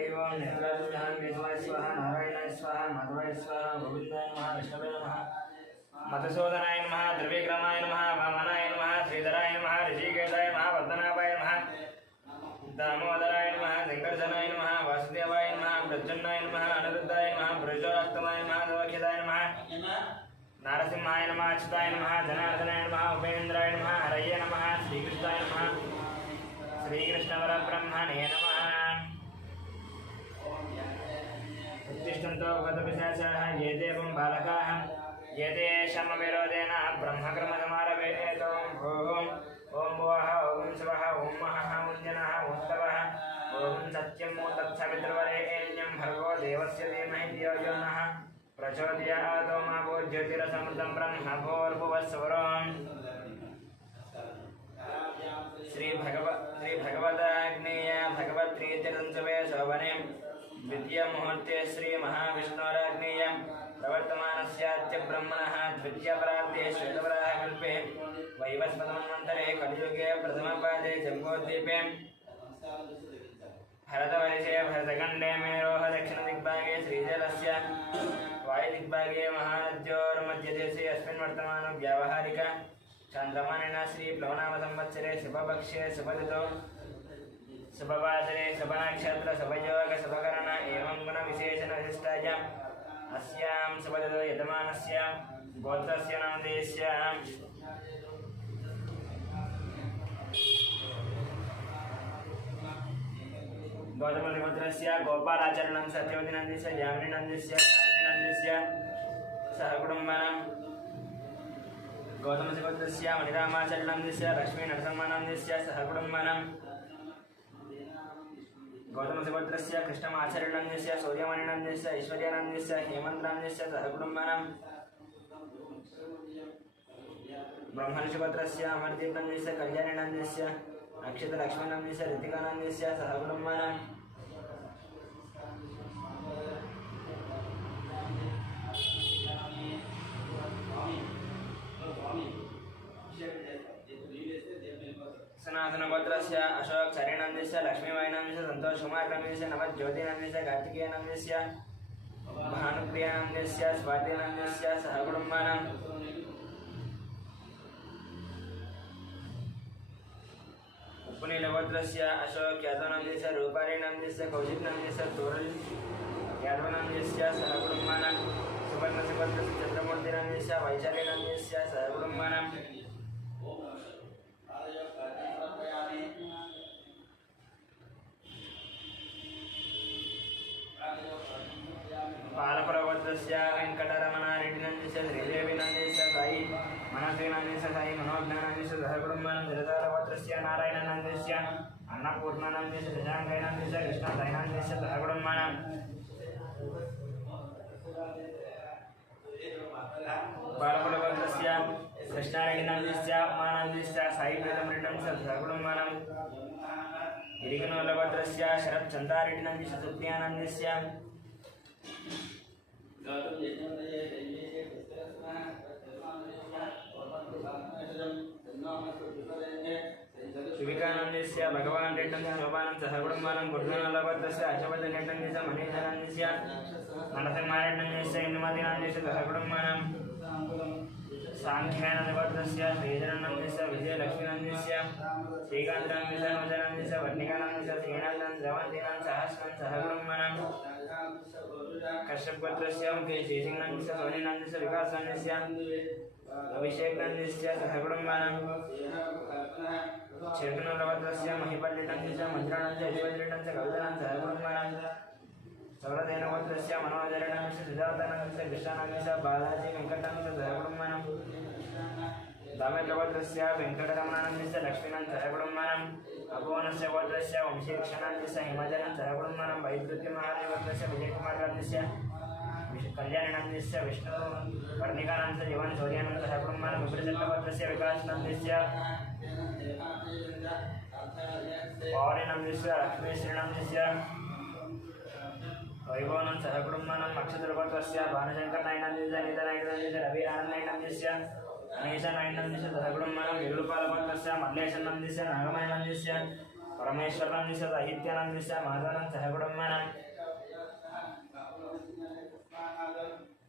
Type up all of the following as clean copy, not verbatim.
ओम निर्मलाय मेघवाय स्वाहा नारायणाय स्वाहा माधवाय स्वाहा गोविंदाय नमः विष्णवे नमः मधुसूदनाय नमः द्रविक्रमाय नमः वामनाय नमः श्रीधराय नमः ऋषिकेशाय नमः पद्मनाभाय नमः दामोदराय नमः वेंकटजनाय नमः वासुदेवाय नमः प्रद्युम्नाय नमः अनिरुद्धाय नमः पुरुषोत्तमाय नमः लोकिताय नमः नारसिंहाय नमः अच्युताय नमः जनार्दनाय नमः उपेन्द्राय नमः हरये नमः श्रीकृष्णाय नमः श्रीकृष्णपरब्रह्मणे नमः उत्तिष्ठन्तो भगवद्पिशाचाः ये देवं बालकाः ये ते शमविरोधेन ब्रह्मकर्मसमारभेतो ॐ भुवः ॐ शिवः ॐ महः ॐ जनः ॐ तवः ॐ सत्यं तत्सवितुर्वरेण्यं भर्गो देवस्य धीमहि धियो यो नः प्रचोदयात् मा भो ज्योतिरसमृतं ब्रह्मभूर्भुवस्वरम् श्रीभगवदाग्नेय भगवत्प्रीत्यंसवे शोभने द्वितीयमुहूर्ते श्रीमहाविष्णोराग्नेय प्रवर्तमानस्याद्य ब्रह्मणः द्वितीयपरार्धे श्वेतवराहकल्पे वैवस्वतमन्वन्तरे कलियुगे प्रथमपादे जम्बोद्वीपे भरतवर्षे भरतखण्डे मेरोः दक्षिणदिग्भागे श्रीजलस्य वायुदिग्भागे महानद्योर्मध्यदेशे अस्मिन् वर्तमानो व्यावहारिक चन्द्रमानेन श्रीप्लवनामसंवत्सरे शुभपक्षे शुभऋतौ शुभवासरे शुभनक्षत्र शुभयोग शुभकरण एवं गुणविशेषणविशिष्टायाम् अस्यां शुभऋतौ यजमानस्य गोत्रस्य नामधेयस्य गौतमपुत्रस्य गोपालाचरणं सत्यवतीनन्दस्य यामिनीनन्दस्य कामिनीनन्दस्य सहकुटुम्बानां गौतमपुत्रस्य मणिरामाचरणस्य लक्ष्मीनरसिंहानन्दस्य सहकुटुम्बानां गौतमपुत्रस्य कृष्णमाचरणस्य सूर्यमणिनन्दस्य ऐश्वर्यानन्दस्य हेमन्तनन्दस्य सहकुटुम्बानां ब्रह्मर्षिपुत्रस्य अमरदीपनन्दस्य कल्याणीनन्दस्य अक्षतलक्ष्मीनन्दस्य ऋतिकानन्दस्य सहकुटुम्बानां सनातनगोत्रस्य अशोक चरणनन्दस्य लक्ष्मीवायनन्दस्य सन्तोषकुमारनन्दस्य नवज्योतिनन्दस्य कार्तिकेयनन्दस्य भानुप्रियानन्दस्य स्वातिनन्दस्य सहकुटुम्बानां उपनीलगोत्रस्य अशोक यादवनन्दस्य रूपालीनन्दस्य कौशिकनन्दस्य तोरल यादवनन्दस्य सहकुटुम्बानां सुवर्णसुभद्रस्य चन्द्रमूर्तिनन्दस्य वैशालीनन्दस्य सहकुटुम्बानां पालपुरगोत्रस्य वेङ्कटरमणारेड्डिनन्दस्य श्रीदेवीनन्दस्य साई मनस्वीनन्दस्य साई मनोज्ञानन्दस्य सहकुटुम्बानां निरतारगोत्रस्य नारायणनन्दस्य अन्नपूर्णानन्दस्य शशाङ्कैनन्दस्य कृष्णदैनन्दस्य सहकुटुम्बानां बालपुरगोत्रस्य कृष्णारेड्डिनन्दस्य उमानन्दस्य साई प्रीतमरेड्डस्य सहकुटुम्बानां गिरिगनोलगोत्रस्य शरत्चन्द्रारेड्डिनन्दस्य सुप्रियानन्दस्य शिविकानन्दस्य भगवान् रेड्डस्य शोभानं सहकुटुम्बानां गुरुगणलभद्रस्य अशोभनरेड्डस्य मणिधरन्दस्य नरसिंहारेड्डस्य इन्दुमतीनन्दस्य सहकुटुम्बानां सांख्यानन्दस्य श्रीधरनन्दस्य विजयलक्ष्मीनन्दस्य श्रीकान्तनन्दस्य नवजनन्दस्य वर्णिकानन्दस्य श्रीनन्दं द्रवन्तीनं सहस्रं सहकुटुम्बानां कश्यपगोत्रस्य श्रीसिंहनन्दस्य सोनीनन्दस्य विकासनन्दस्य अभिषेकनन्दस्य सहकुटुम्बानां चेतनगोत्रस्य महिपल्लिनन्दस्य मन्त्रानन्दस्य यतिवज्रेड्डस्य कवितानं सहकुटुम्बानां सौरदेनगोत्रस्य मनोहरनन्दस्य सुजातानन्दस्य कृष्णानन्दस्य बालाजी वेङ्कटनन्दस्य सहकुटुम्बानां दामेन्द्रगोत्रस्य वेङ्कटरमणानन्दस्य लक्ष्मीनं सहकुटुम्बानां अपोनस्य गोत्रस्य वंशीकृष्णानन्दस्य हिमजनं सहकुटुम्बानां वैद्युत्यमहादेवगोत्रस्य विजयकुमारनन्दस्य कल्याणनन्दस्य विष्णु वर्णिकानन्दस्य जीवन शौर्यानन्दस्य सहकुटुम्बानां विपरीतगोत्रस्य विकासनन्दस्य पौर्णिनन्दस्य लक्ष्मीश्रीनन्दस्य वैभवनं सहकुटुम्बानां नक्षत्रगोत्रस्य भानुशङ्करनायनन्दस्य नीतनायनन्दस्य रवि आनन्दनायनन्दस्य अनीशनायनन्दस्य सहकुटुम्बानां विरुपालगोत्रस्य मल्लेशनन्दस्य नागमयनन्दस्य परमेश्वरनंदिस्य साहित्यानंदिस्य माधवनं सहकुटुम्बानां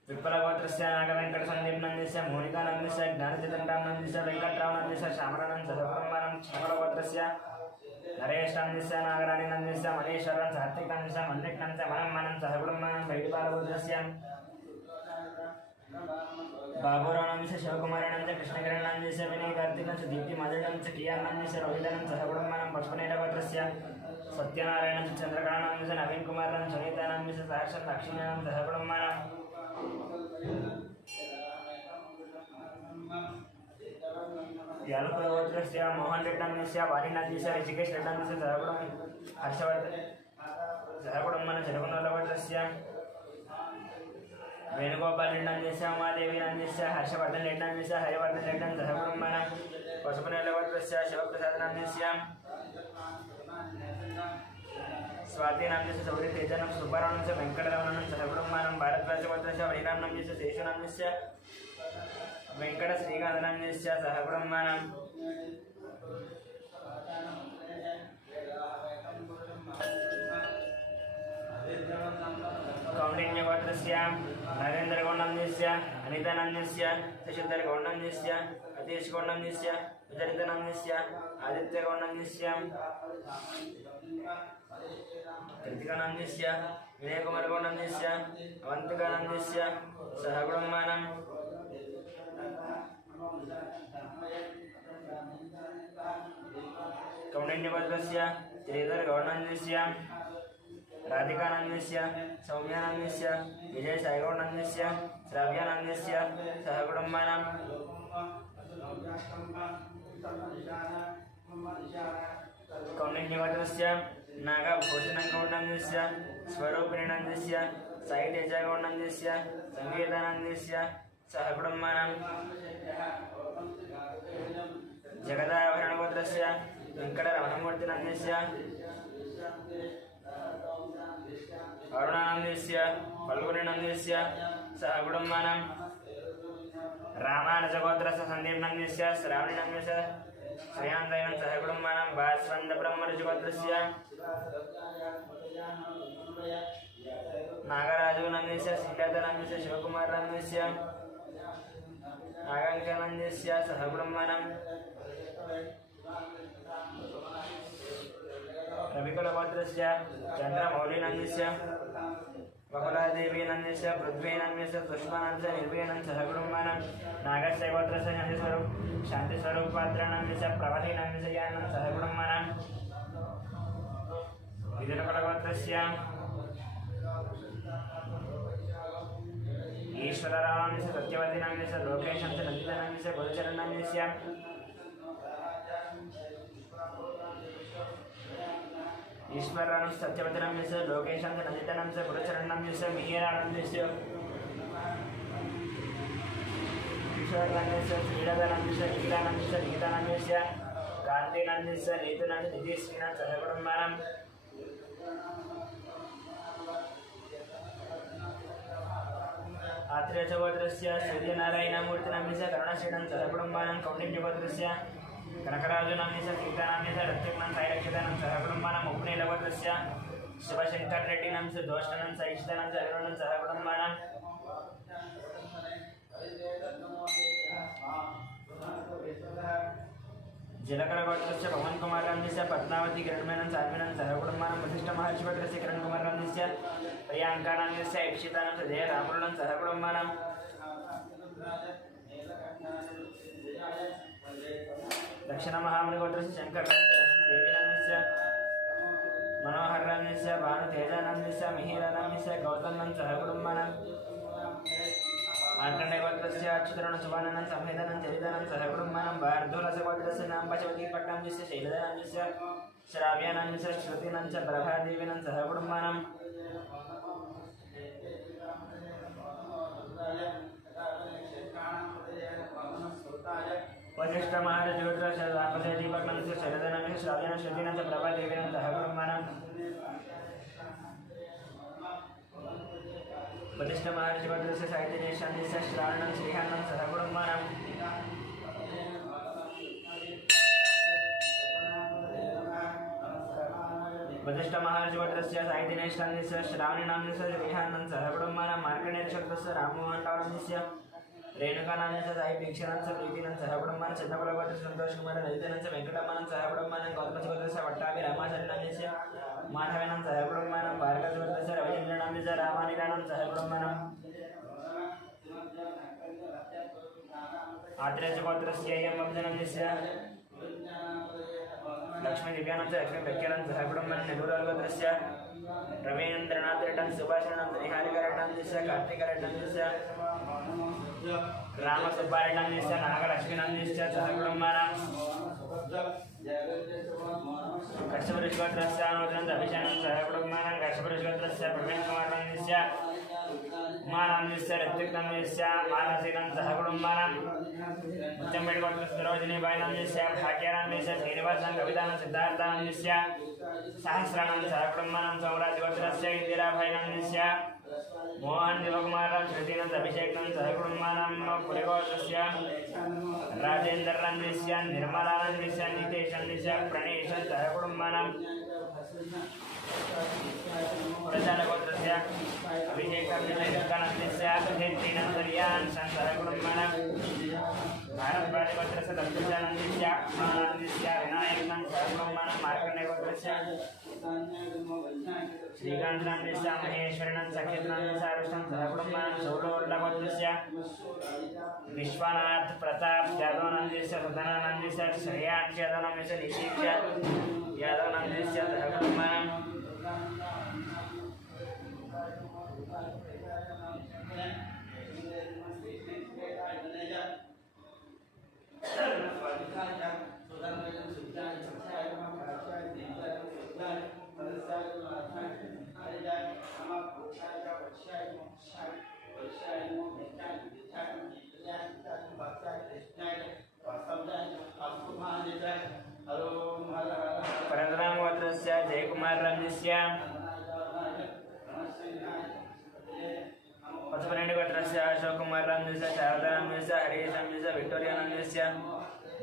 विप्लवोत्रस्य नागवेङ्कटसन्दीपनंदिस्य मोनिकानंदिस्य ज्ञानचन्द्रानंदिस्य वेङ्कटरावनंदिस्य श्यामरानं सहकुटुम्बानां श्यामलगोत्रस्य नरेशनंदिस्य नागराणीनंदिस्य मणीश्वरं सात्विकनंदिस्य मन्दिकनंदिस्य मनम्मनं सहकुटुम्बानां वैदिपालगोत्रस्य बाबूरावनंदिस्य शिवकुमारानंदिस्य कृष्णकिरणनंदिस्य विनय कार्तिकनंदिस्य दीप्ति माधवनंदिस्य कियानंदिस्य रोहितनं सहकुटुम्बानां पशुपनेरगोत्रस्य सत्यनारायणस्य चंद्रकलानंदिस्य नवीन कुमारनं सुनीतानंदिस्य सहर्षं लक्ष्मीनां सहकुटुम्बानां यालुकुलगोत्रस्य मोहन रेड्डनंदिस्य वाणीनंदिस्य ऋषिकेश रेड्डनंदिस्य हर्षवर्धन सहकुटुम्बानां चरकुनलगोत्रस्य वेणुगोपाल रेड्डनंदिस्य उमादेवी नंदिस्य हर्षवर्धन रेड्डनंदिस्य हरिवर्धन रेड्डन सहकुटुम्बानां पशुपनेरगोत्रस्य शिवप्रसादनंदिस्य स्वातीनंदिस्य सौर्य तेजनं सुब्बारावनंदिस्य वेङ्कटरमणनं सहकुटुम्बानां भारद्वाजगोत्रस्य वैरामनंदिस्य शेषुनंदिस्य वेङ्कट श्रीकान्तनंदिस्य सहकुटुम्बानां कौंडिन्यगोत्रस्य नरेन्द्रगौंडनंदिस्य अनितानंदिस्य शशिधरगौंडनंदिस्य अतीशगौंडनंदिस्य विचरितनंदिस्य आदित्यगौंडनंदिस्य कृतिकानंदिस्य विनयकुमारगौंडनंदिस्य अवंतिकानंदिस्य सहकुटुम्बानां कौंडिन्यगोत्रस्य श्रीधरगौंडनंदिस्य राधिकानंदिस्य सौम्यानंदिस्य विजयसाईगौंडनंदिस्य श्राव्यानंदिस्य सहकुटुम्बानां कौंडिन्यगोत्रस्य नागभूषणगौंडनंदिस्य स्वरूपिणीनंदिस्य साईतेजगौंडनंदिस्य संगीतानंदिस्य सहकुटुम्बानां जगदाभरणगोत्रस्य वेङ्कटरमणमूर्तिनंदिस्य अरुणानंदिस्य फल्गुनीनंदिस्य सहकुटुम्बानां रामानुजगोत्रस्य सन्दीपनंदिस्य श्रावणीनंदिस्य श्रेयान्दयनं सहकुटुम्बानां भास्वन्दब्रह्मऋषिगोत्रस्य नागराजुनंदिस्य श्रीलतानंदिस्य शिवकुमारनंदिस्य नागाङ्कनंदिस्य सहकुटुम्बानां रविकुलगोत्रस्य चन्द्रमौलीनंदिस्य वकुलादेवीनंदिस्य पृथ्वीनंदिस्य सुष्मानंदिस्य निर्भयनं सहकुटुम्बानां नागस्यगोत्रस्य शान्तिस्वरूपपात्रानंदिस्य प्रवलीनंदिस्य यानं सहकुटुम्बानां विदुरकुलगोत्रस्य ईश्वररावनंदिस्य सत्यवतीनंदिस्य लोकेशंस्य नंदितनंदिस्य गुरुचरणंदिस्य ईश्वरानं सत्यवतीनंदिस्य लोकेशंस्य नंदितनंदिस्य गुरुचरणंदिस्य मिहिरानंदिस्य ईश्वरनंदिस्य श्रीलतानंदिस्य गीतानंदिस्य गीतानंदिस्य कान्तिनंदिस्य नीतुनंदिस्य निधिश्रीनं सहकुटुम्बानां आत्रेयगोत्रस्य सूर्यनारायणमूर्तिनंदिस्य करुणश्रीनं सहकुटुम्बानां कौंडिन्यगोत्रस्य कनकराजुनंदिस्य सीतानंदिस्य रत्नकनं साईरक्षितानं सहकुटुम्बानां उपनीलगोत्रस्य शिवशंकररेड्डिनंदिस्य दोष्टनं सहिष्ठनं अरुणं सहकुटुम्बानां जलकरगोत्रस्य पवनकुमारनंदिस्य पद्मावती किरणमेनं साध्विनं सहकुटुम्बानां वसिष्ठमहर्षिगोत्रस्य किरणकुमारनंदिस्य प्रियांकानंदिस्य इक्षितानं जय रामपूर्णं सहकुटुम्बानां दक्षिणमहामुनिगोत्रस्य शङ्करनंदिस्य मनोहरनंदिस्य भानुतेजानंदिस्य मिहिरानंदिस्य गौतमनं सहकुटुम्बानां मार्कण्डेयगोत्रस्य अच्युतनं सुभाननं संहितानं चरितानं सहकुटुम्बानां वार्धूरसगोत्रस्य नाम्पशवतीपट्टानंदिस्य शैलजानंदिस्य श्राव्यानंदिस्य श्रुतिनं च प्रभादेवीनं सहकुटुम्बानां वसिष्ठमहाराजगोत्रस्य नाम्पशवतीपट्टानंदिस्य शैलजानंदिस्य श्राव्यानं श्रुतिनं च प्रभादेवीनं सहकुटुम्बानां वसिष्ठमहाराजगोत्रस्य साहित्यदेशानंदिस्य श्रावणं श्रीहानं सहकुटुम्बानां वसिष्ठ महर्षिगोत्रस्य साहिदिनेशान्यस्य श्रावणीनाम्नस्य रेहानन्दस्य सहकुटुम्बानां मार्कण्डेयशब्दस्य राममोहनटावनस्य रेणुकानाम्नस्य साहि दीक्षितांस्य प्रीतिनंद सहकुटुम्बानां चन्द्रकुलगोत्रस्य सन्तोषकुमार ललितनंस्य वेङ्कटम्मानं सहकुटुम्बानां गौतमगोत्रस्य वट्टाभि रामाचरणस्य माधवेनं सहकुटुम्बानां भार्गवगोत्रस्य रविचन्द्रनाम्नस्य रामानिकानं सहकुटुम्बानां आत्रेयगोत्रस्य एयं वंशनस्य लक्ष्मी दिव्यानंद लक्ष्मी प्रख्यानंद सहकुटुम्बानां नेदूरगोत्रस्य रवीन्द्रनाथ रेड्डन् सुभाषानंद निहारिका रेड्डन्स्य कार्तिक रेड्डन्स्य राम सुब्बा रेड्डन्स्य नागलक्ष्मीनंदस्य सहकुटुम्बानां कश्यपऋषिगोत्रस्य अनुजनन्द अभिषेकं सहकुटुम्बानां कश्यपऋषिगोत्रस्य प्रवीण कुमारनंस्य उमानंदस्य ऋत्विकनंस्य मानसीनं सहकुटुम्बानां उच्चंबेडगोत्रस्य सरोजिनीबाईनंस्य भाग्यानंस्य श्रीनिवासनं कवितानं सिद्धार्थानंस्य सहस्रानं सहकुटुम्बानां सौराजगोत्रस्य इंदिराभाईनंस्य मोहन देवकुमारं श्रुतिनंद अभिषेकं सहकुटुम्बानां पुरिगोत्रस्य राजेन्द्रनंस्य निर्मलानंस्य नितेशनंस्य प्रणेशं सहकुटुम्बानां प्रजालगोत्रस्य अभिषेकानंदस्य अभिषेकीनंदर्यान् सहकुटुम्बानां भारतराजगोत्रस्य दत्तजानंदस्य आनंदस्य विनायकनं सहकुटुम्बानां मार्कण्डेयगोत्रस्य श्रीकान्तनंदस्य महेश्वरनं सखेतनंदस्य आरुष्टं सहकुटुम्बानां सौरवर्णगोत्रस्य विश्वनाथ प्रताप यादवनंदस्य सुधनानंदस्य श्रेयांश यादवनंदस्य निशीक्ष यादवनंदस्य सहकुटुम्बानां परशुरामगोत्रस्य जयकुमारनंस्य पशुपतिगोत्रस्य अशोककुमारनंस्य शारदानंस्य हरीशनंस्य विक्टोरियानंस्य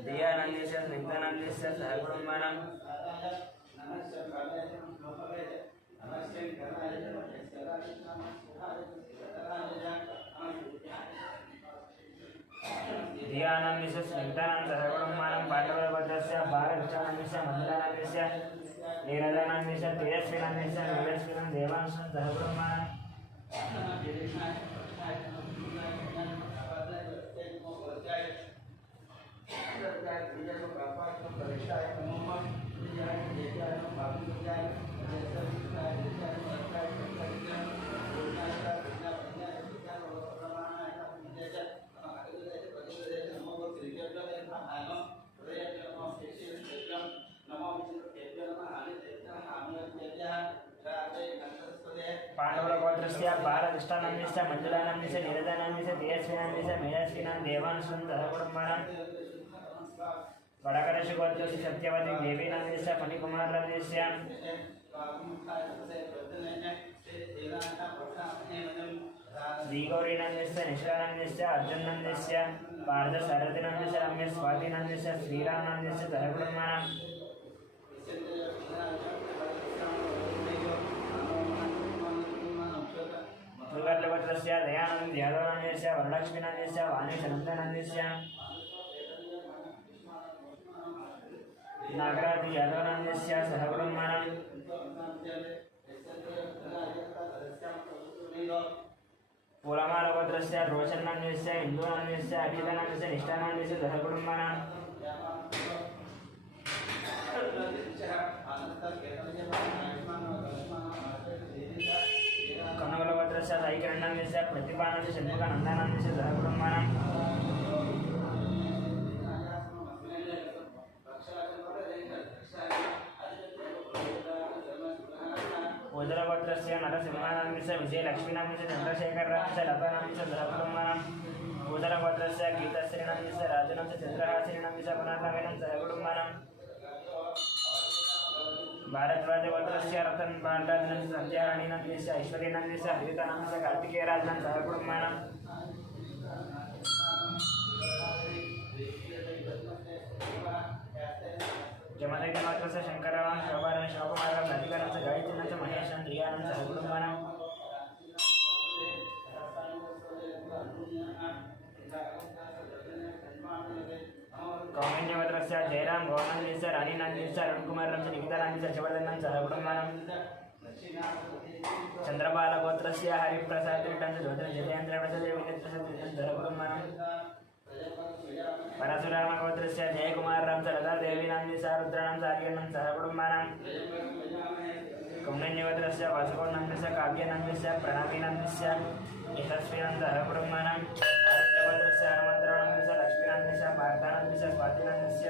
दियानंस्य स्निग्धानंस्य सहकुटुम्बानां दियानंस्य स्निग्धानंस्य सहकुटुम्बानां पाण्डवगोत्रस्य बालकृष्णानंस्य मंगलानंस्य नीरदानंस्य तेजस्विनंस्य नीलस्विनं देवांशं सहकुटुम्बानां पाण्डवगोत्रस्य बालकृष्णानंस्य मंजुलानंस्य नीरदानंस्य तेजस्विनंस्य मेजस्विनं देवांशं सहकुटुम्बानां वडकरशगोत्रस्य सत्यवती देवीनंस्य फणिकुमारनंस्य श्रीगौरीनंस्य निशिलानंस्य अर्जुननंस्य पार्थसारथिनंस्य रम्य स्वातिनंस्य श्रीरामनंस्य सहकुटुम्बानां सुवर्णगोत्रस्य दयानंद यादवनंस्य वरलक्ष्मीनंस्य वाणीशनंदनंस्य नागराज यादवनंस्य सहकुटुम्बानां पुलमालगोत्रस्य रोशननंस्य इंदुनंस्य अभिधनंस्य निष्ठानंस्य सहकुटुम्बानां कनकगोत्रस्य साईकिरणंस्य प्रतिभानंस्य षण्मुखानंदानंस्य सहकुटुम्बानां उदरगोत्रस्य नरसिंहानंस्य विजयलक्ष्मीनंस्य चंद्रशेखरनंस्य लतानंस्य सहकुटुम्बानां उदरगोत्रस्य गीतश्रीनंस्य राजनंस्य चंद्रहासिनीनंस्य पुनर्नवीनं सहकुटुम्बानां भारद्वाजगोत्रस्य रतन बालराजनंस्य संध्याराणीनंस्य ऐश्वर्यनंस्य हरितानंस्य कार्तिकेयराजनं सहकुटुम्बानां जमदग्निहोत्रस्य शङ्कराणां शोभानं शोभमानं नदिकरं च गायत्रीनं च महेशं प्रियानं च हरिकुटुम्बानं कौण्डिन्यवत्रस्य जयराम गौरनन्दस्य रानीनन्दस्य अरुणकुमारं च निकितानन्दस्य हर्षवर्धनं च हरिकुटुम्बानं चंद्रबालगोत्रस्य हरिप्रसाद त्रिटं च ज्योतिर्जयेन्द्र प्रसाद विनित्रसाद त्रिटं च हरिकुटुम्बानं परशुरामगोत्रस्य जयकुमारं च लतादेवीनन्दस्य रुद्राणं च आर्यनं च हरिकुटुम्बानं कौण्डिन्यवत्रस्य वासुगोनन्दस्य काव्यनन्दस्य प्रणवीनन्दस्य यशस्वीनं च हरिकुटुम्बानं आदित्यगोत्रस्य हनुमन्तरानन्दस्य लक्ष्मीनन्दस्य पार्थानन्दस्य स्वातिनन्दस्य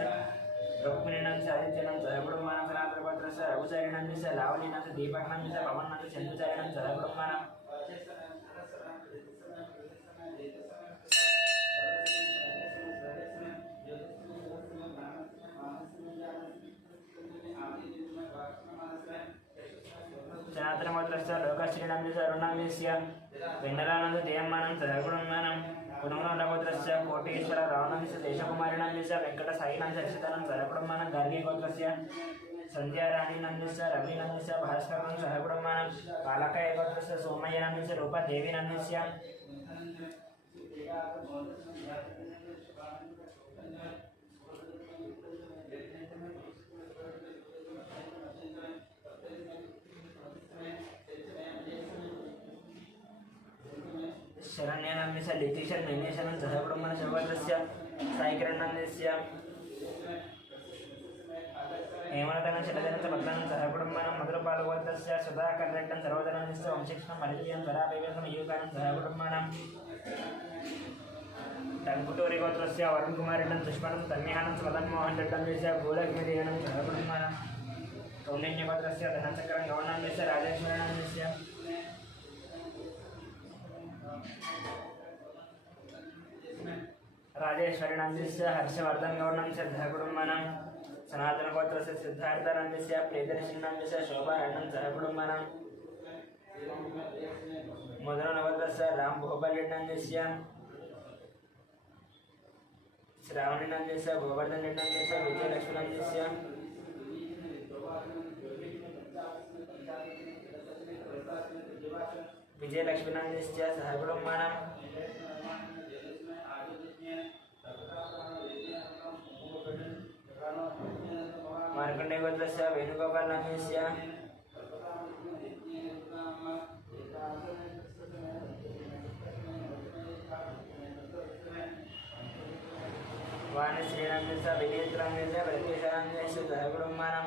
रुक्मिणीनं च आदित्यनं च हरिकुटुम्बानं सनातनगोत्रस्य रघुचारिणन्दस्य लावणीनं च दीपकनन्दस्य पवनं च चन्द्रचारिणं च हरिकुटुम्बानं सनातनगोत्रस्य लोकश्रीनन्दस्य अरुणानन्दस्य वेङ्गलानन्द देयम्मानं च हरिकुटुम्बानं कुणगोत्रस्य कोटेश्वर रावणस्य देशकुमारिणन्दस्य वेङ्कटसायिनन्दस्य हर्षितानं च हरिकुटुम्बानं गार्गीगोत्रस्य संध्याराणीनन्दस्य रविनन्दस्य भास्करनं च हरिकुटुम्बानं पालकयगोत्रस्य सोमयनन्दस्य रूपादेवीनन्दस्य शरण्यनन्दस्य लितिशन् नैनेशनं च हरिकुटुम्बानं शोभद्रस्य साईकिरणनन्दस्य हेमलतनं शैलजनं च भद्रनं च हरिकुटुम्बानं मधुरपालगोत्रस्य सुधाकररेड्डं सरोजनन्दस्य वंशिष्ठं मलिनीयं धरादेवेन्द्रं युवकानं च हरिकुटुम्बानं टङ्कुटूरिगोत्रस्य वरुणकुमारेड्डं दुष्मनं तन्मिहानं च मदन्मोहन रेड्डन्दस्य गोलग्निदेवनं च हरिकुटुम्बानं कौण्डिन्यगोत्रस्य धनचक्रं गौर्णन्दस्य राजेश्वरनन्दस्य राजेश्वरीनन्दस्य हर्षवर्धन गौर्णं च हरिकुटुम्बानं सनातनगोत्रस्य सिद्धार्थनन्दस्य प्रियदर्शिनन्दस्य शोभानन्दं च हरिकुटुम्बानं मधुरनगोत्रस्य रामभोपालनन्दस्य श्रावणीनन्दस्य गोवर्धननन्दस्य विजयलक्ष्मीनन्दस्य विजयलक्ष्मीनन्दस्य हरिकुटुम्बानं मार्कण्डेयगोत्रस्य वेणुगोपालनन्दस्य वाणिश्रीनन्दस्य विनीत्रनन्दस्य प्रत्येशानन्दस्य हरिकुटुम्बानं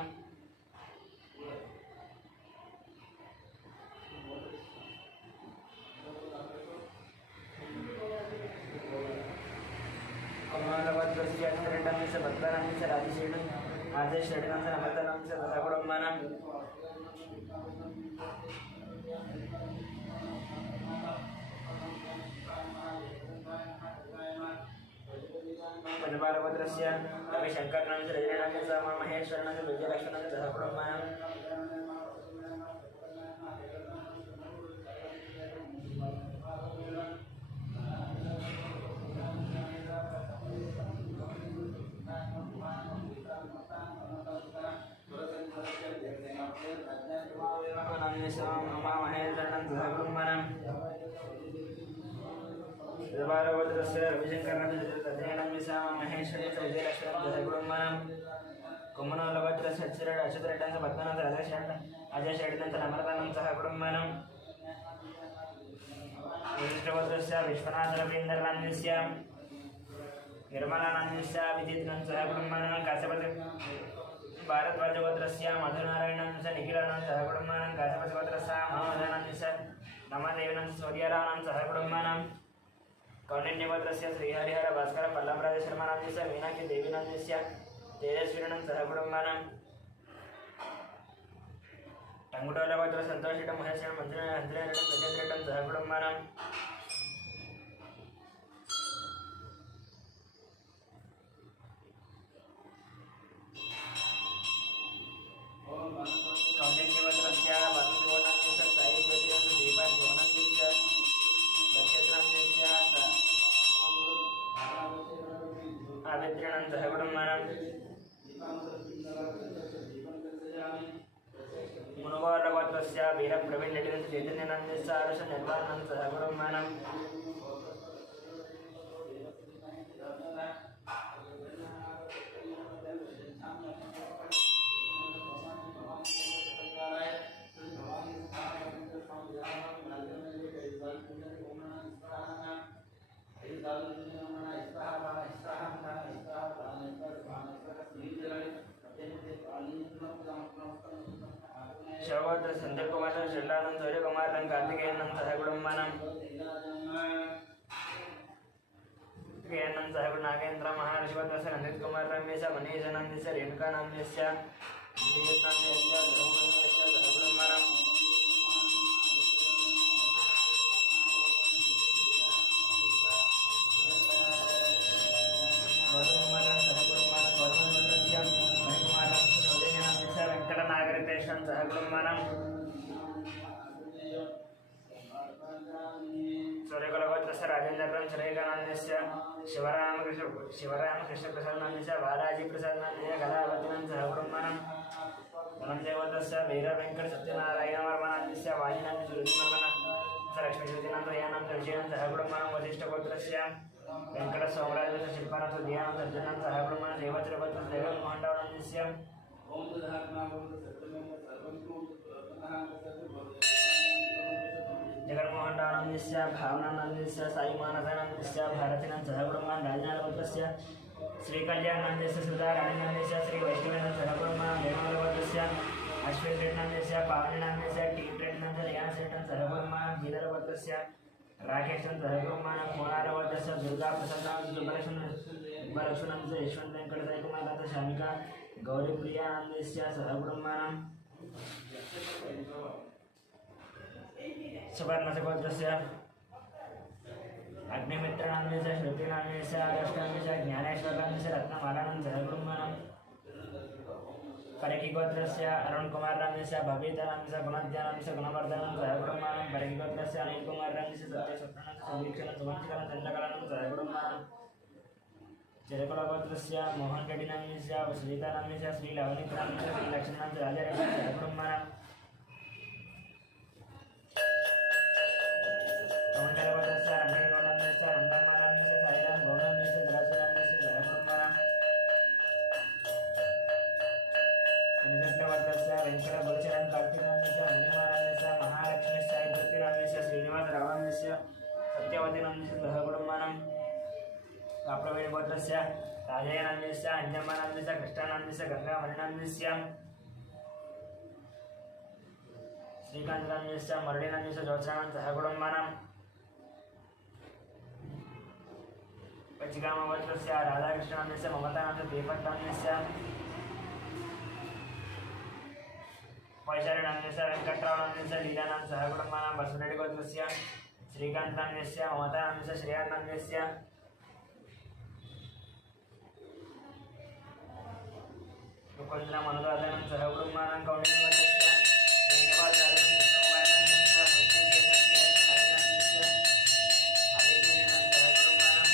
कमलगोत्रस्य त्रिटन्दस्य भद्रानन्दस्य राजेश्वरीनं आदेश्वरीनं च नमतनं च हरिकुटुम्बानं मनपालगोत्रस्य रविशङ्करनं च रजनीनं च महेश्वरनं च विजयलक्ष्मीनं च हरिकुटुम्बानं बालगोत्रस्य रविशङ्करनं च रजनीनं महेश्वरनं च विजयलक्ष्मीनं च हरिकुटुम्बानं कुम्मनोलगोत्रस्य अच्युतरेड्डं च पद्मनं च अजयशेड्डं च नम्रतानं च हरिकुटुम्बानं विशिष्टगोत्रस्य विश्वनाथरवीन्द्रनन्दस्य निर्मलानन्दस्य विजितं च हरिकुटुम्बानं काश्यपति भारद्वाजगोत्रस्य मधुनारायणं च निखिलानं च हरिकुटुम्बानं काश्यपतिगोत्रस्य महामदानन्दस्य नमदेवनं च सूर्यरावणं च हरिकुटुम्बानं कौण्डिन्यगोत्रस्य श्रीहरिहर भास्कर पल्लवराजशर्मानन्दस्य मीनाक्षी देवीनन्दस्य तेजस्वीनं च हरिकुटुम्बानं टङ्कुटोलगोत्रस्य सन्तोषिटं महेश्वरं मन्त्रिरेड्डं गजेन्द्रेड्डं च हरिकुटुम्बानं कौण्डिन्यगोत्रस्य वसुदेवनन्दस्य साईज्योतिरं दीपज्योनन्दस्य आवित्रिणं च हरिकुटुम्बानं వీర ప్రవీణ్ రెడ్డి నుంచి చైతన్యానంద ఆరుష నిర్వాణం సహగుణమానం శివగోత్ర సంజయ్ కుమార్ శ్రీలానం సూర్య కుమార్ కార్తికేయనం సహగుణమానం సహగుణ నాగేంద్ర మహాశివగోత్ర నందిత్ కుమార్ రమేశ మనీష నందిశ రేణుకా నామ్యస్య సహగుణమానం సహగుణమానం సూర్యకులగోత్రస్య రాజేంద్రం శ్రీగణాన్యస్య శివరామకృష్ణ ప్రసాదనాన్యస్య బాలాజీ ప్రసాదనాన్య కళావతినం సహగుణమానం ధనంజయగోత్రస్య వీర వెంకట సత్యనారాయణ వర్మనాన్యస్య వాహినాన్ని సురుచిమర్మన లక్ష్మీ జ్యోతినందయానం విజయం సహగుణమానం వశిష్ఠగోత్రస్య వెంకట సోమరాజ శిల్పానంద ధ్యానం సజ్జనం సహగుణమానం దేవత్రగోత్ర దేవమోహండవనాన్యస్య जगन्मोहन राणस्य भावनानंदस्य साई मानसानंदस्य भारतीनं सहगुणमान राजनाथस्य श्री कल्याणानंदस्य सुधा राणीनंदस्य श्री वैष्णवेन सहगुणमान देवालवस्य अश्विन रेड्डनंदस्य पावनीनंदस्य टी रेड्डनंदस्य रियान सेठन सहगुणमान गीधरवस्य राकेशन सहगुणमान कोणारवस्य दुर्गा प्रसन्न दुर्गलक्ष्मणंदस्य यशवंत वेंकट साई कुमार शामिका गौरी प्रियानंदस्य सहगुणमान सुवर्णसगोत्रस्य अग्निमित्रनाम्यस्य श्रुतिनाम्यस्य आगष्टाम्यस्य ज्ञानेश्वराम्यस्य रत्नमालानं सहगुणमानं परिकिगोत्रस्य अरुणकुमारनाम्यस्य भवितनाम्यस्य गुणध्यानाम्यस्य गुणवर्धनं सहगुणमानं परिकिगोत्रस्य अनिलकुमारनाम्यस्य सत्यसत्रणं सुवीक्षणं सुवंशकलं चन्द्रकलानं सहगुणमानं चिरकुलगोत्रस्य मोहन रेड्डिनाम्यस्य सुनीतानाम्यस्य श्रीलवनीतनाम्यस्य श्रीलक्ष्मणां राजारेड्डी सहगुणमानं प्रवीणगोत्रस्य राजयनान्यस्य अंजमानान्यस्य कृष्णानान्यस्य गंगामणिनान्यस्य श्रीकांतान्यस्य मरुडिनान्यस्य ज्योत्स्नानं सहगुणमानं पचिकामगोत्रस्य राधाकृष्णान्यस्य ममतानान्यस्य दीपकनान्यस्य वैशालीनान्यस्य वेंकटरावनान्यस्य लीलानां सहगुणमानं बसवरेड्डिगोत्रस्य श्रीकांतान्यस्य ममतानान्यस्य श्रेयान्नान्यस्य मुकुंदरा मनोदानं सहगुणमानं कौंडिन्यवस्य श्रीनिवासानं विष्णुवायनान्यस्य भक्तिदेशस्य आदित्यनां सहगुणमानं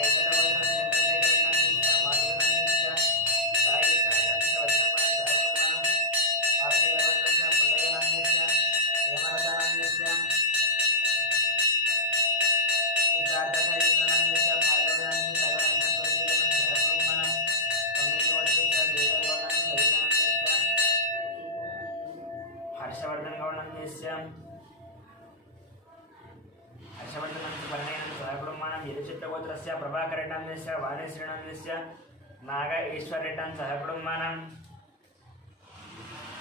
एकरवदनं चन्द्रशेखरनान्यस्य माधवनान्यस्य साईकृष्णानान्यस्य वज्रमानं सहगुणमानं भारतीयवस्य पुण्डरीनान्यस्य हेमलतानान्यस्य सिद्धार्थसाईकृष्णानान्यस्य भागवतानान्यस्य हर्षवर्धन गौडनंदस्य हर्षवर्धनस्य वर्णयनं सहगुणमानं यदुचित्रगोत्रस्य प्रभाकरेड्डनंदस्य वाणीश्रीनंदस्य नाग ईश्वररेड्डन सहगुणमानं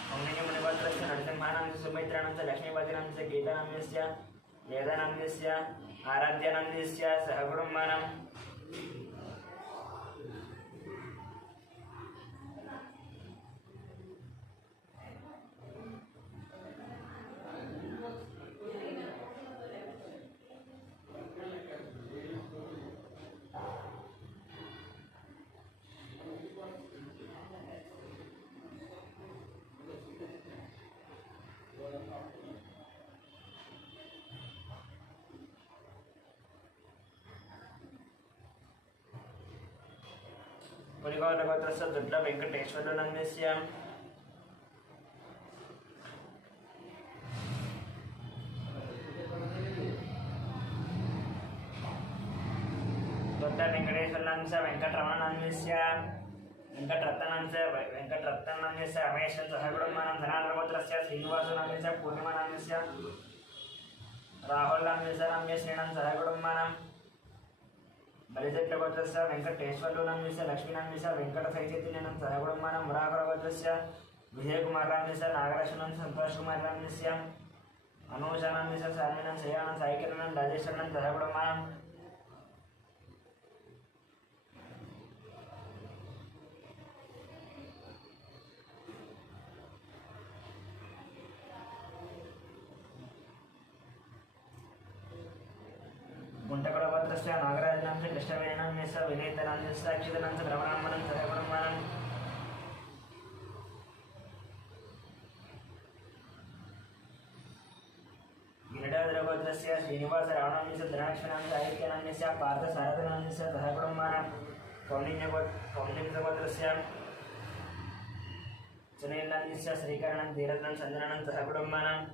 कौंडिन्यमुनिगोत्रस्य नरसिंहानंदस्य सुमित्रानंदस्य लक्ष्मीपतिनंदस्य गीतानंदस्य वेदानंदस्य आराध्यानंदस्य सहगुणमानं पुलिगौरगोत्रस्य दुर्लभ वेंकटेश्वरनंदस्य वेंकटेश्वरनामस्य वेंकटरमणनामस्य वेंकटरत्ननामस्य रमेशं सहगुणमानं धनार्णवत्रस्य श्रीनिवासनामस्य पूर्णिमानामस्य राहुलनामस्य रम्य श्रीणं सहगुणमानं बलिजट्टवत्रस्य वेंकटेश्वरनामस्य लक्ष्मीनामस्य वेंकटसैचैतन्यं सहगुणमानं मुराकरवत्रस्य विजयकुमारनामस्य नागराशनं संतोषकुमारनामस्य अनुषानामस्य सामिनं शयानं साईकिरणं राजेश्वरनं सहगुणमानं गुंटकड़वत्रस्य नागराजनामस्य कृष्णवेणनामस्य विनीतनामस्य अक्षितनामस्य ब्रह्मणामनं सहगुणमानं गिरिडाद्रगोत्रस्य श्रीनिवास रावणामस्य धनाक्षनामस्य आदित्यनामस्य पार्थसारथनामस्य सहगुणमानं कौण्डिन्यगोत्रस्य सुनीलनामस्य श्रीकरणं धीरत्नं सञ्जनं सहगुणमानं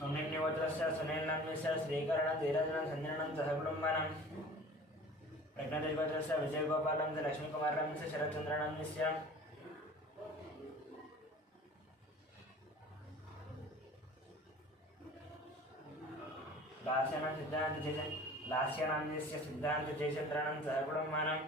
कौण्डिन्यगोत्रस्य सुनीलनामस्य श्रीकरणं धीरत्नं सञ्जनं सहगुणमानं प्रज्ञादेशगोत्रस्य विजयगोपालनामस्य लक्ष्मीकुमारनामस्य शरत्चन्द्रनामस्य लास्यनामस्य सिद्धान्त जयचन्द्रनं सहगुणमानं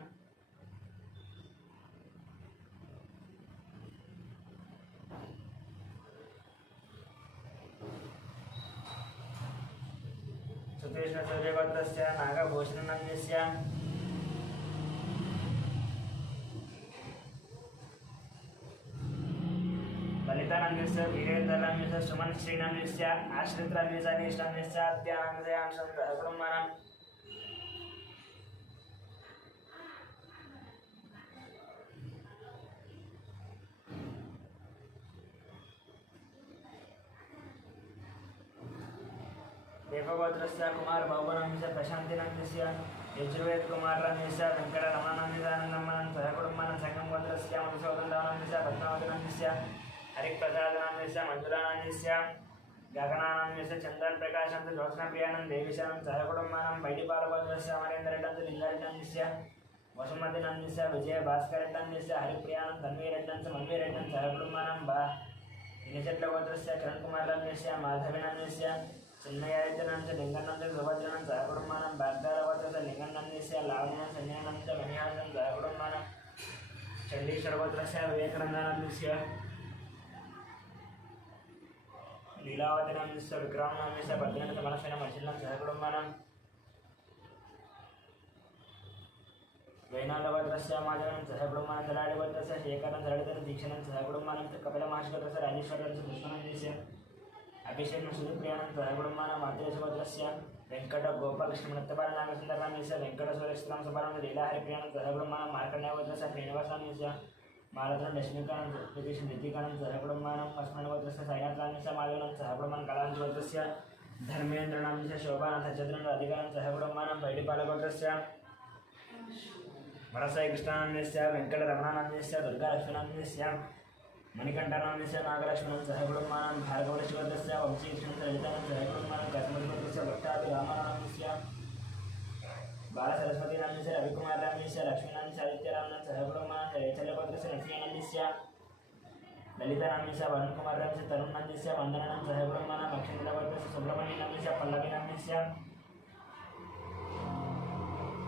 सूर्यगोत्रस्य नागभूषणनामस्य ललितानामस्य वीरेन्द्रनामस्य सुमन श्रीनामस्य आश्रितनामस्य अनीशनामस्य अत्यानामस्य अंशं सहगुणमानं देवगोत्रस्य कुमार बाबुनामस्य प्रशान्तिनामस्य यजुर्वेदकुमारनामस्य वेंकटरमणनामस्य आनन्दमानं सहगुणमानं संगमगोत्रस्य मधुसूदननामस्य पद्मावतीनामस्य हरिप्रसादनामस्य मंजुलानामस्य गगनानामस्य चन्द्रप्रकाशं ज्योत्स्नाप्रियानं देवीशनं सहगुणमानं बैडिपालगोत्रस्य अमरेन्द्ररेड्डं लिङ्गारेड्डस्य वसुमतीनामस्य विजयभास्करेड्डस्य हरिप्रियानं तन्वीरेड्डं मन्वीरेड्डं सहगुणमानं निचट्लगोत्रस्य किरणकुमारनामस्य माधवीनामस्य चिन्मयादित्यनामस्य लिङ्गन्नामस्य सुभद्रनं सहगुणमानं भाग्यरगोत्रस्य लिङ्गन्नामस्य लावण्यं संजयनामस्य मणिहासं सहगुणमानं चण्डीश्वरगोत्रस्य विवेकानन्दनामस्य लीलावतीनामस्य विक्रमनामस्य भद्रनाथमनस्विनं अचिलं सहगुणमानं वैनालगोत्रस्य माधवनं सहगुणमानं तलाडिगोत्रस्य शेखरं सरळितं दीक्षणं सहगुणमानं कपिलमहर्षिगोत्रस्य राजेश्वरं कृष्णनामस्य अभिषेकं सुधप्रियानं सहगुणमानं मातृशगोत्रस्य वेंकटगोपालकृष्णमृत्तपालनामसुन्दरनामस्य वेंकटसूर्यस्त्रं सुबलं लीलाहरिप्रियानं सहगुणमानं मार्कण्डेयगोत्रस्य श्रीनिवासनामस्य मालधनं लक्ष्मीकानं प्रतीशं ऋतिकानं सहगुणमानं अस्मन्गोत्रस्य साईनाथनामस्य माधवनं सहगुणमानं कलांजगोत्रस्य धर्मेन्द्रनामस्य शोभानाथचन्द्रं राधिकानं सहगुणमानं बैडिपालगोत्रस्य वरसाई कृष्णनामस्य वेंकटरमणनामस्य दुर्गालक्ष्मीनामस्य मणिकण्ठनामस्य नागलक्ष्मणं सहगुणमानं भार्गवलक्ष्मीगोत्रस्य वंशीकृष्णं ललितानं सहगुणमानं कर्मगोत्रस्य भट्टाभिरामनामस्य बालसरस्वतीनामस्य रविकुमारनामस्य लक्ष्मीनामस्य आदित्यनामस्य सहगुणमानं जयचलगोत्रस्य नरसिंहनामस्य ललितानामस्य वरुणकुमारनामस्य तरुणनामस्य वन्दनानं सहगुणमानं अक्षिन्द्रगोत्रस्य सुब्रह्मण्यनामस्य पल्लवीनामस्य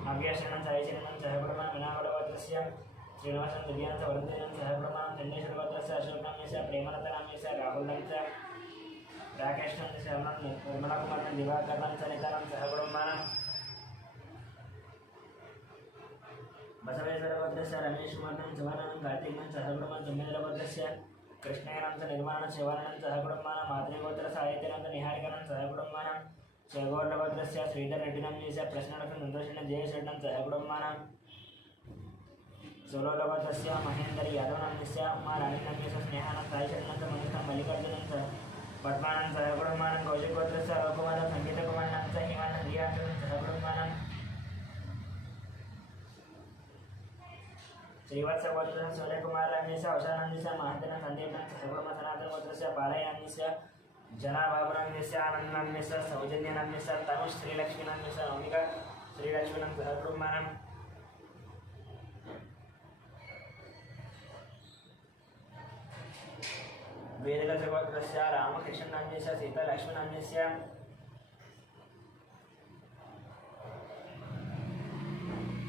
नाग्याशनं साईचरणं सहगुणमानं विनागोत्रस्य श्रीनिवासन दिव्यानंद वरुणदेवनं सहगुणमानं चण्डीश्वरगोत्रस्य अशोकनामस्य प्रेमलतानामस्य राहुलनामस्य राकेशनामस्य निर्मलाकुमारनं दिवाकरनं सरितानं सहगुणमानं बसवेश्वरगोत्रस्य रमेशकुमारनं शिवाननं कार्तिकनं सहगुणमानं जम्मेन्द्रगोत्रस्य कृष्णयनं निर्माणं शिवाननं सहगुणमानं मातृगोत्रस्य आदित्यनं निहारिकनं सहगुणमानं शिवगौरगोत्रस्य श्रीधररेड्डिनामस्य प्रश्नलक्ष्मण सन्तोषेण जयशरणं सहगुणमानं सोलोलगोत्रस्य महेन्द्र यादवनामस्य राणीनामस्य स्नेहानं साईशरणं मल्लिकार्जुनं पद्मानं सहकुटुम्बानं कौशिकगोत्रस्य अकुमारं संगीतकुमारं च हिमानं रियानं सहकुटुम्बानं श्रीवत्सगोत्रस्य सूर्यकुमारान्यस्य औषधान्यस्य महान्तनं सन्दीपनं सहकुटुम्ब सनातनगोत्रस्य पालयान्यस्य जनाभावनान्यस्य आनन्दान्यस्य सौजन्यनान्यस्य तनुः श्रीलक्ष्मीनान्यस्य नवमिका श्रीलक्ष्मीनं सहकुटुम्बानं वेदगजगोत्रस्य रामकृष्णनान्यस्य सीतालक्ष्मणान्यस्य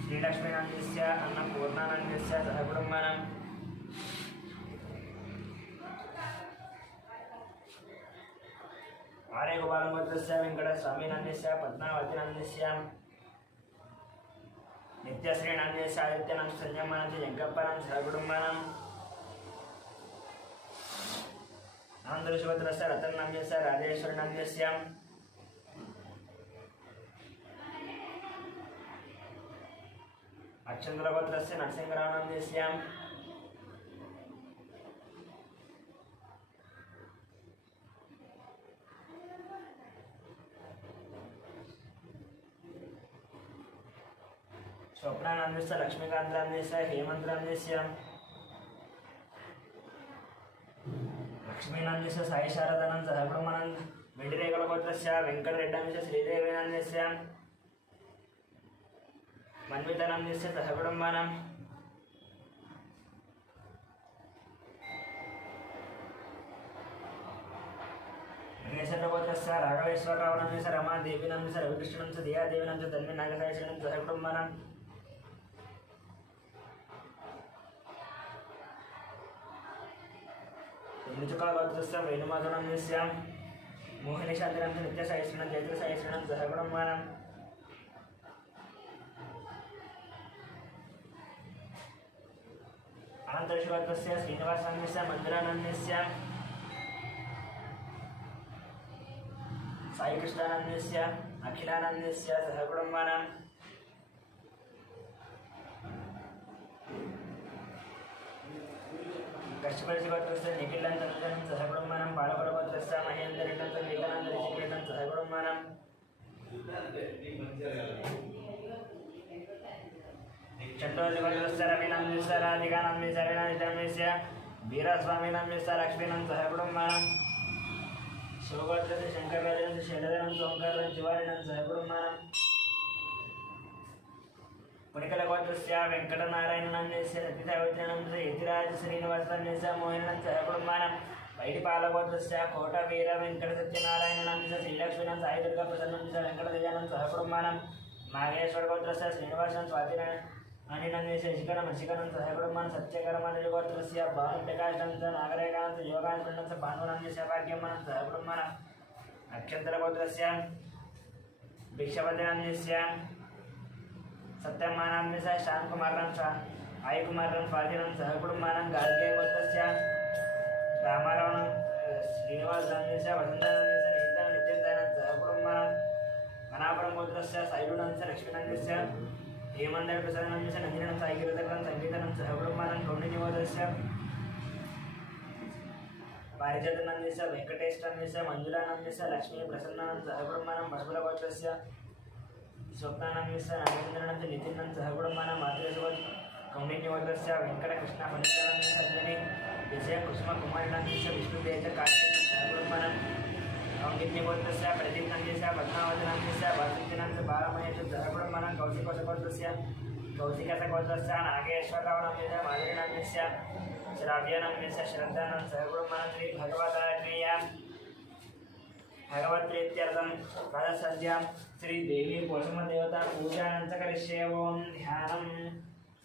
श्रीलक्ष्मीनान्यस्य अन्नपूर्णानान्यस्य सहकुटुम्बानं आर्यगोपालगोत्रस्य वेङ्कटस्वामीनान्यस्य पद्मावतीनान्यस्य नित्यश्रीनान्यस्य आदित्यनं संयमानस्य जङ्कप्पनं सहकुटुम्बानं आन्ध्रशोत्रस्य रतननाम्यस्य राजेश्वरनाम्यस्य अक्षन्द्रगोत्रस्य नरसिंहरावनाम्यस्य स्वप्नानाम्यस्य लक्ष्मीकान्तनाम्यस्य हेमन्तनाम्यस्य लक्ष्मीनान्यस्य साई शारदानं सहकुटुम्बानं वेंडिरेगलगोत्रस्य वेङ्कटरेड्डान्यस्य श्रीदेवीनान्यस्य मन्वितनान्यस्य सहकुटुम्बानं गणेशगोत्रस्य राघवेश्वररावनान्यस्य रमादेवीनान्यस्य रविकृष्णनान्यस्य दियादेवीनान्यस्य तन्वीनागसायिषीनं सहकुटुम्बानं निचुकगोत्रस्य वेणुमाधवनाम्यस्य मोहिनीशान्तिनाम्यस्य नित्यसायिषीनं जयत्रसायिषीनं सहकुटुम्बानं अनन्तर्षिगोत्रस्य श्रीनिवासनाम्यस्य मन्दिरानाम्यस्य साईकृष्णानाम्यस्य अखिलानाम्यस्य सहकुटुम्बानं कश्यपऋषिगोत्रस्य निखिलान्तर्षिनं सहकुटुम्बानं पालकुलगोत्रस्य महेन्द्ररेड्डं विवेकानन्दऋषिकेतं सहकुटुम्बानं चट्टोजिगोत्रस्य रविनाम्यस्य राधिकानाम्यस्य रविनाथनाम्यस्य वीरस्वामीनाम्यस्य लक्ष्मीनं सहकुटुम्बानं शिवगोत्रस्य शङ्करराजनं शैलधरं सोमकारं शिवारिणं सहकुटुम्बानं पुणिकलगोत्रस्य वेङ्कटनारायणनाम्यस्य सत्यसावित्रीनाम्यस्य यतिराजश्रीनिवासनाम्यस्य मोहिनीनं सहकुटुम्बानं वैटिपालगोत्रस्य कोटवीरवेङ्कटसत्यनारायणनाम्यस्य श्रीलक्ष्मीनं साईदुर्गाप्रसन्नाम्यस्य वेङ्कटदेजानं सहकुटुम्बानं नागेश्वरगोत्रस्य श्रीनिवासनं स्वातिनारायणनाम्यस्य शिखरं सहकुटुम्बानं सत्यकर्मनिर्गोत्रस्य भानुप्रकाशनं नागरेकानं योगानन्दं भानुनाम्यस्य भाग्यमानं सहकुटुम्बानं नक्षत्रगोत्रस्य भिक्षपतिनाम्यस्य सत्यमानाम्यस्य शान्तकुमारं आयकुमारं स्वाधीनं सहकुटुम्बानं गार्ग्यगोत्रस्य रामारावणं श्रीनिवासनाम्यस्य वसन्तनाम्यस्य नित्यं सहकुटुम्बानं मनापुरं गोत्रस्य साईडुनाम्यस्य लक्ष्मीनाम्यस्य हेमन्तप्रसादनाम्यस्य नन्दिनं साईकीर्तकं सङ्गीतनं सहकुटुम्बानं कौण्डिन्यगोत्रस्य पारिजातनाम्यस्य वेङ्कटेशनाम्यस्य मञ्जुलानाम्यस्य लक्ष्मीप्रसन्नानं सहकुटुम्बानं पशुपलगोत्रस्य स्वप्नानाम्यस्य नागेन्द्रनाथं नितिनं सहकुटुम्बानं मातृशोत् कौण्डिन्यगोत्रस्य वेङ्कटकृष्णपण्डितानाम्यस्य अञ्जनी विजयकुसुमकुमारिनाम्यस्य विष्णुतेज कार्तिकं सहकुटुम्बानं कौण्डिन्यगोत्रस्य प्रदीपनाम्यस्य पद्मावतीनाम्यस्य वासुदेवनाम्यस्य बालमहेशं सहकुटुम्बानं कौशिकगोत्रस्य नागेश्वररावनाम्यस्य माधुरीनाम्यस्य श्राव्यनाम्यस्य श्रद्धानं सहकुटुम्बानं श्रीभगवतात्मेय भगवत्प्रीत्यर्थं पादसन्ध्यां श्रीदेवी कुसुमदेवता पूजानं च करिष्ये। ओं ध्यानं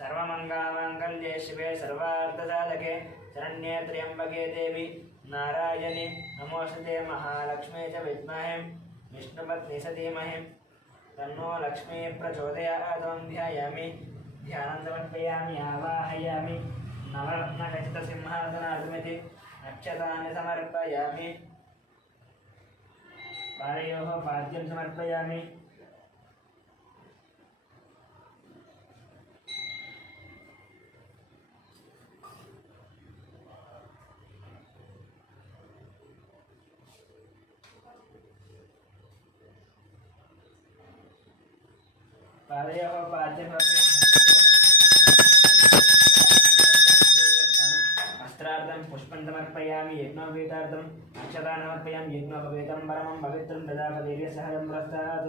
सर्वमङ्गलमाङ्गल्ये शिवे सर्वार्थसाधके शरण्ये त्र्यम्बके देवी नारायणे नमोऽस्तुते महालक्ष्मी च विद्महे विष्णुपत्नी च धीमहि तन्नो लक्ष्मी प्रचोदयात्। ॐ ध्यायामि ध्यानं समर्पयामि आवाहयामि नवरत्नखचितसिंहासनार्थमिति नक्षत्राणि समर्पयामि पारयोः पाद्यं समर्पयामि। पादयोः पाद्यभवे अस्त्रार्थं पुष्पं समर्पयामि यज्ञोपवीतार्थम् अक्षतान् समर्पयामि यज्ञोपवीतं परमं पवित्रं प्रजापतेर्य सहजं प्रस्तात्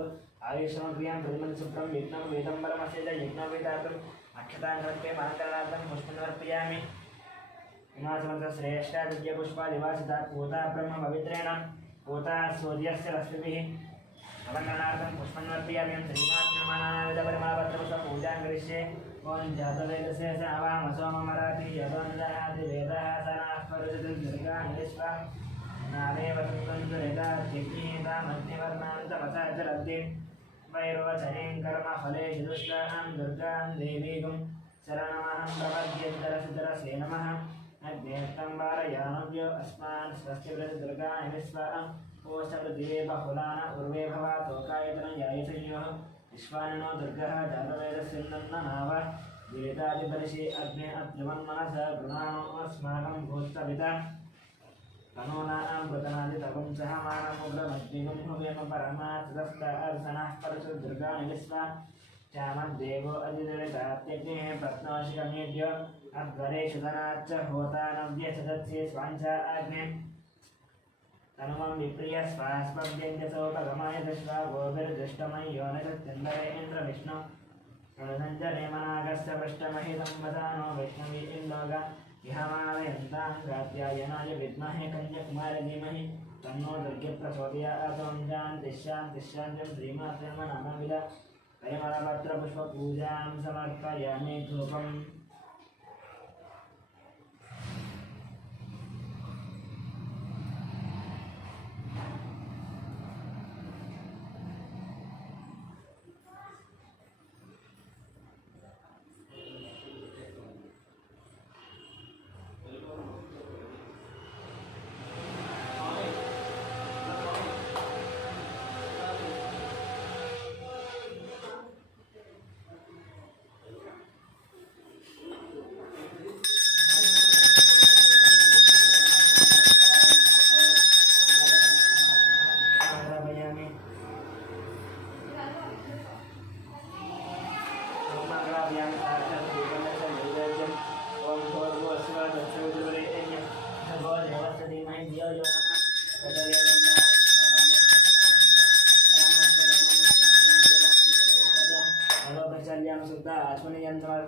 आयुष्मक्रियां प्रतिमन्सुप्रं यज्ञोपवीतं परमस्य च यज्ञोपवीतार्थम् अक्षतान् समर्पयामि अलङ्करणार्थं पुष्पं समर्पयामि हिमाचलश्रेष्ठादिव्यपुष्पादिवासिता पूता ब्रह्म पवित्रेण पूता सूर्यस्य रश्मिभिः अलङ्करणार्थं पुष्पं समर्पयामि श्रीमान्यमानाविधपरिमलपत्रपुष्प पूजां करिष्ये ॐ जातवेदस्य स अवामसोममराति यदोन्दहाति वेदः सनास्परुषति दुर्गानिस्वा नामे वसन्तं दुरितात्यज्ञेतामग्निवर्णान्तमसाचरद्दे वैरोचनीं कर्मफलेषु दुष्टां दुर्गां देवीगुं शरणमहं प्रपद्येतरसितरसे नमः अग्नेष्टं वारयानव्यो अस्मान् स्वस्य दुर्गाणि विश्वां ओषपृथिवे बहुलान उर्वे भवातोकायतनं यायसंयोः विश्वानिनो दुर्गः जातवेदस्य नाव गिरितादिपरिशे अग्ने अत्रिवन्मनसा गृणानो अस्माकं भूस्तपिता तनूनां वृतनादितवं सह मानमुग्रमग्निगुं हुवेम परमात्तदस्तार्सनः परशु दुर्गाणि विश्वा चामद्देवो अधिदलितात्यग्नेः प्रत्नोषिकमेभ्य अध्वरेषु धनाच्च होतानव्यचदत्से स्वाञ्चा आग्ने तनुमं विप्रिय स्वास्पद्यञ्जसोपगमाय दृष्ट्वा गोभिर्दृष्टमय्यो न सत्यन्दरे इन्द्रविष्णु ऋणसञ्जने मनागस्य पृष्ठमहितं वदानो वैष्णवी इन्दोग इहमानयन्तां कात्यायनाय विद्महे कन्याकुमारी धीमहि तन्नो दुर्गे प्रचोदयात् ॐ शान्तिः श्रीमात्रे नमः परिमलपत्रपुष्पपूजां समर्पयामि धूपम्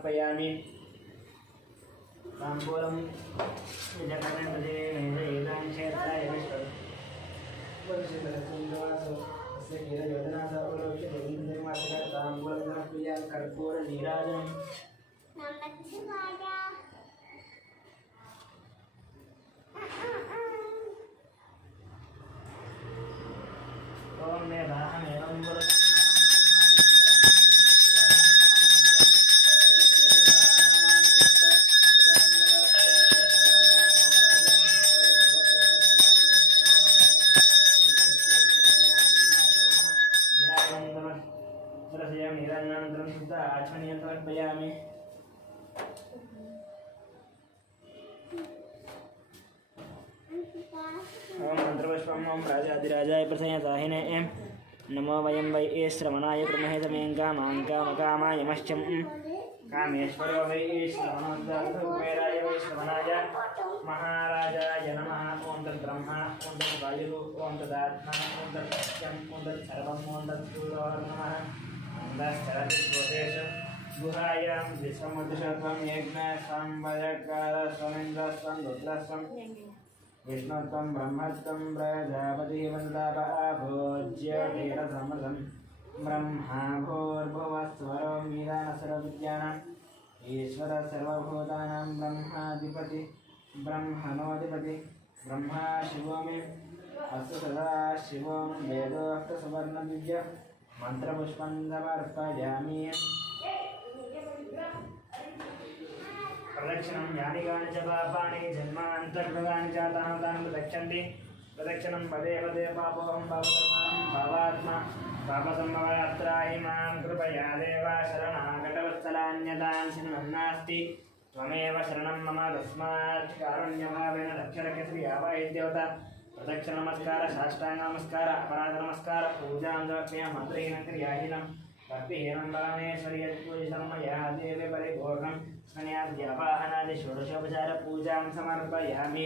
समर्पयामि ताम्बूलं कर्पूर नीराजनम् ओम मे भाहमेवं नीराजनानन्तरं शुद्ध आचमनीयं समर्पयामि ओम मंत्रपुष्पम् ओम राजाधिराजाय प्रसन्नताहिने नमो वयं वै श्रवणाय कुर्महे तमें कामां कामकामायमश्चम् कामेश्वरो वै श्रवणोद्धारकुबेराय वै श्रवणाय महाराजाय नमः ओम तद्ब्रह्मा ओम तद्वायुः ओम तदात्मा ओम तत्सत्यम् ओम तत्सर्वम् ओम तत्पुरोर्नमः ओम तत्सरस्वतेषु गुहायां विश्वमुद्दिशत्वं यज्ञः संवयकारः स्वमिन्द्रस्वं रुद्रस्वं विष्णुत्वं ब्रह्मत्वं प्रजापतिवन्दाभोज्य वेदसमृतं ब्रह्मा भूर्भुवस्वरो मीरानसर्वविद्यानाम् ईश्वर सर्वभूतानां ब्रह्माधिपति ब्रह्मणोऽधिपति ब्रह्मा शिवो मे अस्तु सदा शिवो वेदोक्तसुवर्णदिव्य मन्त्रपुष्पं समर्पयामि प्रदक्षिणं यानि कानि च पापानि जन्मान्तर्गतानि जातानि तानि प्रदक्षन्ति प्रदक्षिणं पदे पदे पापोऽहं पापकर्माणं पापात्मा पापसम्भवयात्राहि मां कृपया देव शरणागतवत्सलान्यतां शरणं त्वमेव शरणं मम तस्मात् कारुण्यभावेन रक्षरक्षश्री आवाहिदेवता प्रदक्षिणनमस्कार साष्टाङ्गनमस्कार अपराधनमस्कार पूजां समर्पयामि मन्त्रहीनं क्रियाहीनं भक्तिहीनं परमेश्वरि यत्पूजितं मया देवे परिपूर्णं स्मन्याद्यावाहनादि षोडशोपचारपूजां समर्पयामि